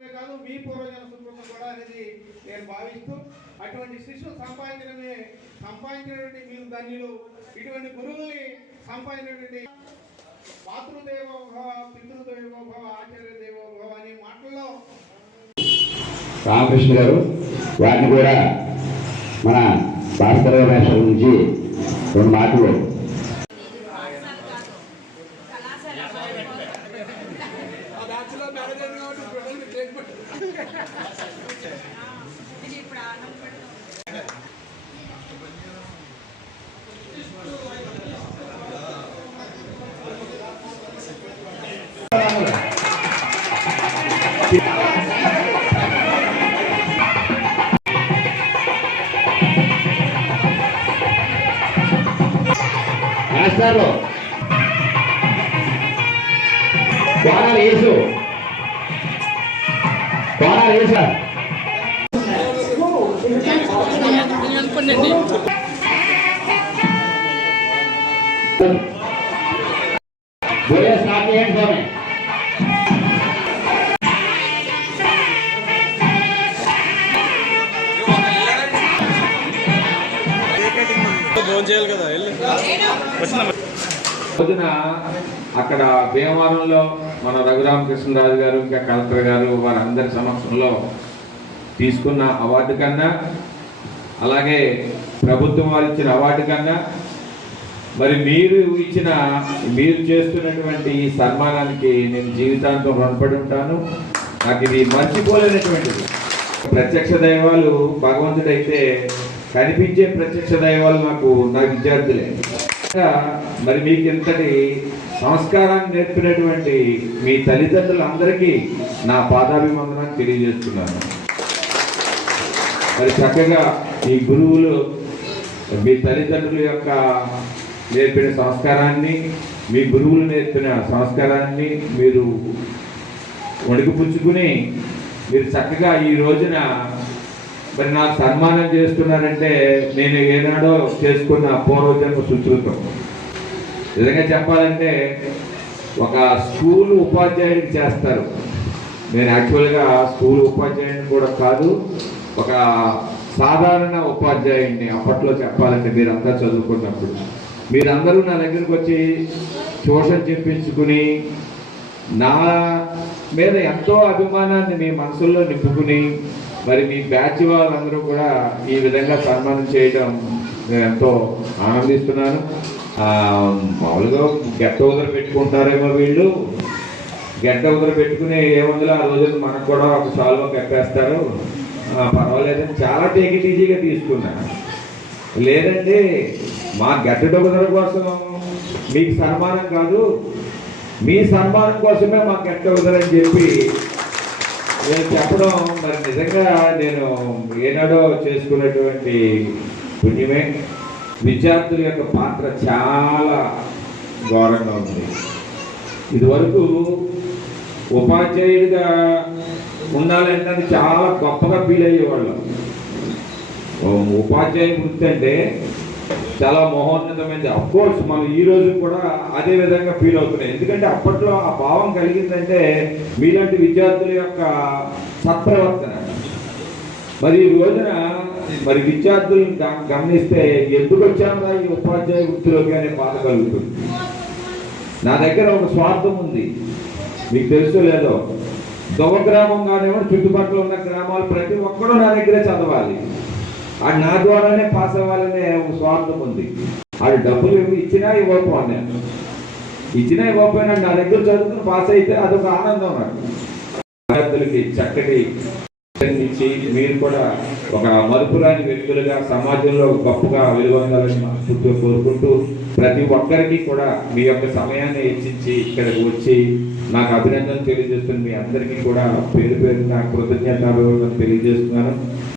కాదు మీ పూర్వజన సుకృతం కూడా అనేది నేను భావిస్తూ అటువంటి శిష్యులు సంపాదించినటువంటి మీరు ధన్యులు. ఇటువంటి గురువుల్ని సంపాదించినటువంటి మాతృదేవోభవ, పితృదేవోభవ, ఆచార్య దేవోభవ అనే మాటల్లో రామకృష్ణ గారు వారిని కూడా మన భారతీయ భాష గురించి రెండు మాటలు రాస్తారు. కోరాలు వేసు बोले साथ ही हैं सब రోజున అక్కడ భీమవరంలో మన రఘురామకృష్ణరాజు గారు ఇంకా కలెక్టర్ గారు వారందరి సమక్షంలో తీసుకున్న అవార్డు కన్నా, అలాగే ప్రభుత్వం వారు ఇచ్చిన అవార్డు కన్నా, మరి మీరు చేస్తున్నటువంటి ఈ సన్మానానికి నేను జీవితాంతం రుణపడి ఉంటాను. నాకు ఇది మర్చిపోలేనటువంటిది. ప్రత్యక్ష దైవాలు భగవంతుడైతే కనిపించే ప్రత్యక్ష దైవాలు నా విద్యార్థులే. మరి మీకు ఇంతటి సంస్కారాన్ని నేర్పినటువంటి మీ తల్లిదండ్రులందరికీ నా పాదాభివందనాన్ని తెలియజేస్తున్నాను. మరి చక్కగా ఈ గురువులు మీ తల్లిదండ్రుల యొక్క నేర్పిన సంస్కారాన్ని, మీ గురువులు నేర్పిన సంస్కారాన్ని మీరు వణికిపుచ్చుకుని మీరు చక్కగా ఈ రోజున మరి నాకు సన్మానం చేస్తున్నారంటే నేను ఏనాడో చేసుకున్న పూర్వజన్మ సుకృతం. నిజంగా చెప్పాలంటే ఒక స్కూల్ ఉపాధ్యాయుడికి చేస్తారు. నేను యాక్చువల్గా స్కూల్ ఉపాధ్యాయుడిని కూడా కాదు, ఒక సాధారణ ఉపాధ్యాయుడిని అప్పట్లో చెప్పాలంటే. మీరంతా చదువుకున్నప్పుడు మీరందరూ నా దగ్గరకు వచ్చి ట్యూషన్ చెప్పించుకుని నా మీద ఎంతో అభిమానాన్ని మీ మనసుల్లో నింపుకుని మరి మీ బ్యాచ్ వాళ్ళందరూ కూడా ఈ విధంగా సన్మానం చేయడం నేను ఎంతో ఆనందిస్తున్నాను. మామూలుగా గెట్ టుగెదర్ పెట్టుకుంటారేమో వీళ్ళు. గెట్ టుగెదర్ పెట్టుకుని ఏముందిలో ఆ రోజు మనకు కూడా ఒక సాల్వ కట్టేస్తారు, పర్వాలేదని చాలా టేక్ ఇట్ ఈజీగా తీసుకున్నాను. లేదంటే మా గెట్ టుగెదర్ కోసం మీకు సన్మానం కాదు, మీ సన్మానం కోసమే మా గెట్ టుగెదర్ అని చెప్పి నేను చెప్పడం మరి నిజంగా నేను ఏనాడో చేసుకున్నటువంటి పుణ్యమే. విద్యార్థుల యొక్క పాత్ర చాలా ఘోరంగా ఉంది. ఇదివరకు ఉపాధ్యాయుడిగా ఉండాలంటే అది చాలా గొప్పగా ఫీల్ అయ్యేవాళ్ళం. ఉపాధ్యాయ వృత్తి అంటే చాలా మహోన్నతమైనది. అఫ్కోర్స్ మనం ఈ రోజు కూడా అదే విధంగా ఫీల్ అవుతున్నాయి. ఎందుకంటే అప్పట్లో ఆ భావం కలిగిందంటే మీలాంటి విద్యార్థుల యొక్క సత్ప్రవర్తన. మరి ఈ రోజున మరి విద్యార్థులను గమనిస్తే ఎందుకు వచ్చామా ఈ ఉపాధ్యాయ వృత్తిలోకి అనే బాధ కలుగుతుంది. నా దగ్గర ఒక స్వార్థం ఉంది, మీకు తెలుసో లేదో. దొవ గ్రామం కానివ్వండి, చుట్టుపక్కల ఉన్న గ్రామాలు ప్రతి ఒక్కరూ నా దగ్గరే చదవాలి, అది నా ద్వారానే పాస్ అవ్వాలనే ఒక స్వార్థం ఉంది. అది డబ్బులు ఇచ్చినా ఇవ్వకపోయినా నా దగ్గర చదువుకుని పాస్ అయితే అదొక ఆనందం. నాకు విద్యార్థులకి చక్కటి ఇచ్చి మీరు కూడా ఒక మరుపురాని వ్యక్తులుగా సమాజంలో గొప్పగా వెలుగొందాలని మనస్ఫూర్తిగా కోరుకుంటూ ప్రతి ఒక్కరికి కూడా మీ యొక్క సమయాన్ని హెచ్చించి ఇక్కడికి వచ్చి నాకు అభినందనలు తెలియజేస్తున్న మీ అందరికీ కూడా పేరు పేరున కృతజ్ఞతాభివందనలు తెలియజేస్తున్నాను.